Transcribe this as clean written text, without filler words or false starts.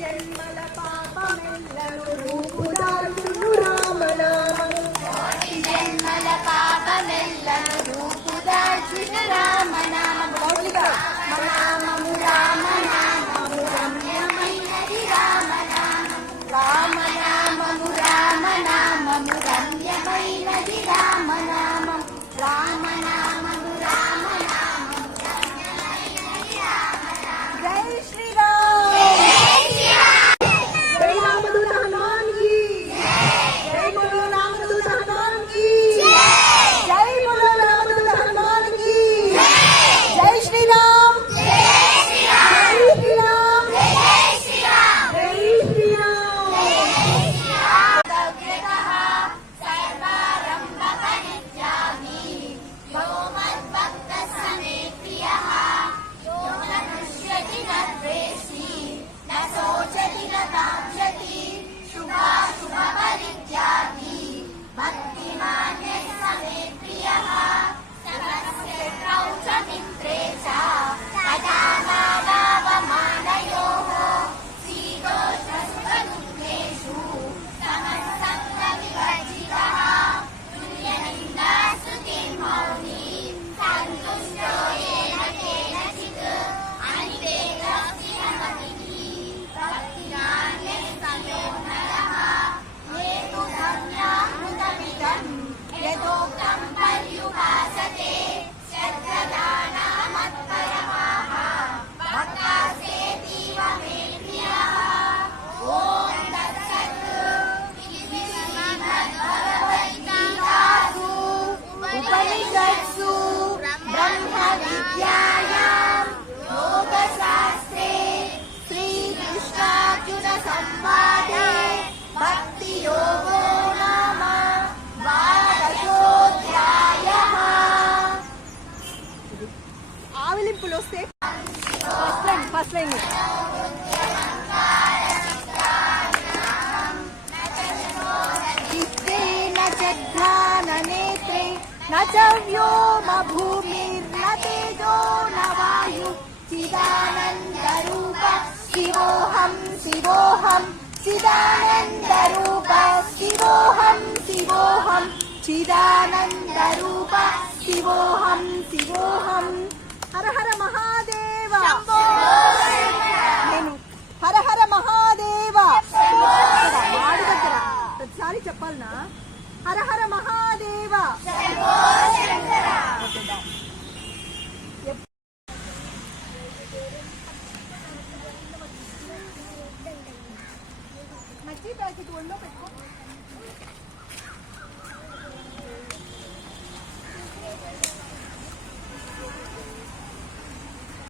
జన్మల పాపమెల్లను రూపుదాల్చును రామనామము కోటి జన్మల పాపమెల్లను రూపుదాల్చును రామనామము రామనామము రామనామము రమ్యమైనది రామనామము రామనామము రామనామము రమ్యమైనది రామనామము రామనామము రామనామము రమ్యమైనది రామనామము జై శ్రీరామ్ జై రామదూత హనుమాన్ కి జై బోలో రామదూత హనుమాన్ కి జై బోలో రామదూత హనుమాన్ కి జై శ్రీరామ్ జై శ్రీరామ్ జై శ్రీరామ్ జై శ్రీరామ్ దవ్యతః సర్వారంభ పరిత్యాగి యో మద్భక్తః సమే ప్రియః యో న దృశ్యతి న ద్వేషి న శోచతి న కాంక్షతి శుభాశుభ పరిత్యాగి భక్తిమాన్యః సమే ప్రియః సహస్రౌ చ మిత్రే చ తథా మానవమానయోః శీతోష్ణసుఖదుఃఖేషు సమసంగవివర్జితः తుల్యనిందాస్తుతిర్మౌని సంతుష్టో येन केनचित् अनिवेदस्थिरमतिः भक्तिमान्यः समयो नरः ये तु धन्यामृतमिदं यथोक्तं पर्युपासते श्रद्धदानः मत्परमाः भक्तास्तेतीव मे प्रियः ॐ तत्सत् इति श्रीमद्भगवद्गीतासु उपनिषत्सु ब्रह्मविद्यायां योगशास्त्रे श्रीकृष्णार्जुनसंवादे भक्तियोगो नाम ద్వాదశోऽధ్యాయः ఆవిలింపులు వస్తే ఫస్ట్ లైన్ చిత్తేన చధ్వాననేత్రే న చ వ్యోమ భూమిర్న తేజో న వాయు చిదానందరూప శివోహం శివోహం చిదానందరూప శివోహం శివోహం చిదానందరూప శివోహం శివోహం హర హర మహాదేవ నేను హర హర మహాదేవ మాడు దగ్గర ప్రతిసారి చెప్పాలనా హర హర మహాదేవ మజ్జి ప్యాకెట్ ఒళ్ళో పెట్టుకో